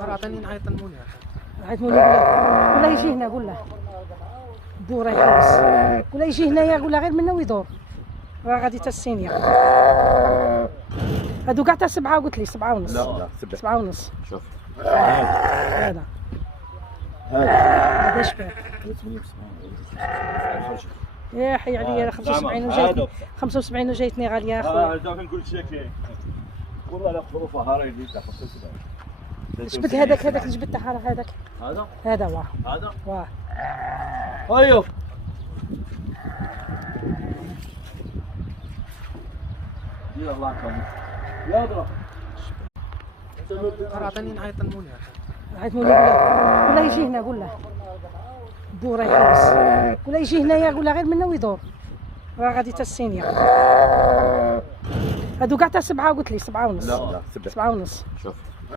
عطاني نعيط المولي عيط مولي ولا يجي هنا قول له دور يحبس ولا يجي هنايا قول له غير منا ويدور راه غادي تا السينيا هادو كاع تا 7 قلت لي 7 ونص. لا 7 ونص. شوف هذا هذا شباب يا حي عليا 75 وجايتني 75 وجايتني غاليه اخويا. هذا نقول لك والله لا ظروفها هاري اللي تاع 75. جبت هذاك اللي جبته هذاك هذا واه واه ايوه يا الله يكرمك يا ضرب عطاني نعيط المولي عيط مولي ولا يجي هنا قول له دور يحبس ولا يجي هنايا قول له غير منا ويدور راه غادي تا السينيا هادو كاع تا 7 قلت لي 7 ونص. لا 7 ونص. شوف